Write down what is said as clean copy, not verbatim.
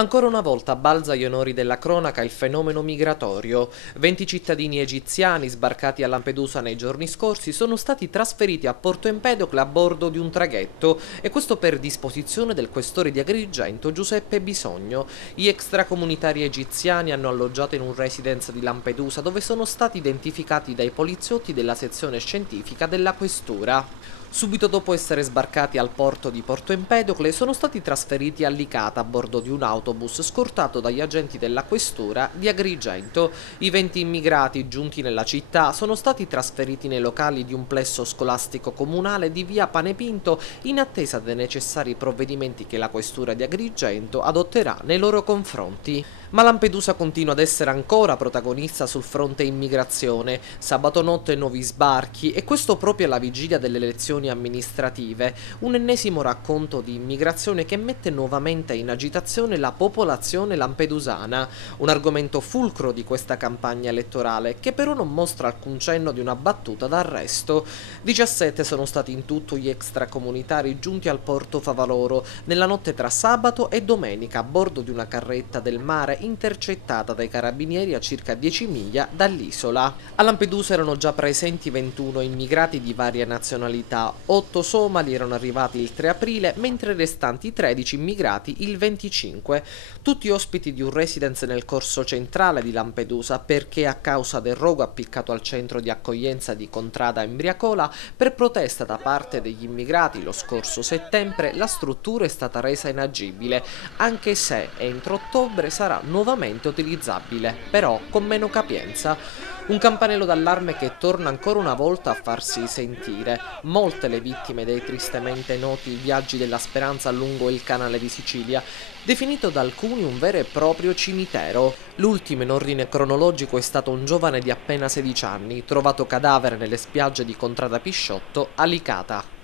Ancora una volta balza agli onori della cronaca il fenomeno migratorio. 20 cittadini egiziani sbarcati a Lampedusa nei giorni scorsi sono stati trasferiti a Porto Empedocle a bordo di un traghetto, e questo per disposizione del questore di Agrigento Giuseppe Bisogno. Gli extracomunitari egiziani hanno alloggiato in un residence di Lampedusa, dove sono stati identificati dai poliziotti della sezione scientifica della questura. Subito dopo essere sbarcati al porto di Porto Empedocle sono stati trasferiti a Licata a bordo di un autobus scortato dagli agenti della questura di Agrigento. I 20 immigrati giunti nella città sono stati trasferiti nei locali di un plesso scolastico comunale di via Panepinto in attesa dei necessari provvedimenti che la questura di Agrigento adotterà nei loro confronti. Ma Lampedusa continua ad essere ancora protagonista sul fronte immigrazione. Sabato notte nuovi sbarchi, e questo proprio alla vigilia delle elezioni amministrative, un ennesimo racconto di immigrazione che mette nuovamente in agitazione la popolazione lampedusana, un argomento fulcro di questa campagna elettorale che però non mostra alcun cenno di una battuta d'arresto. 17 sono stati in tutto gli extracomunitari giunti al porto Favaloro nella notte tra sabato e domenica a bordo di una carretta del mare intercettata dai carabinieri a circa 10 miglia dall'isola. A Lampedusa erano già presenti 21 immigrati di varie nazionalità. 8 somali erano arrivati il 3 aprile, mentre i restanti 13 immigrati il 25. Tutti ospiti di un residence nel corso centrale di Lampedusa, perché a causa del rogo appiccato al centro di accoglienza di Contrada Imbriacola per protesta da parte degli immigrati lo scorso settembre, la struttura è stata resa inagibile, anche se entro ottobre sarà nuovamente utilizzabile, però con meno capienza. Un campanello d'allarme che torna ancora una volta a farsi sentire. Molte le vittime dei tristemente noti viaggi della speranza lungo il canale di Sicilia, definito da alcuni un vero e proprio cimitero. L'ultimo in ordine cronologico è stato un giovane di appena 16 anni, trovato cadavere nelle spiagge di Contrada Pisciotto a Licata.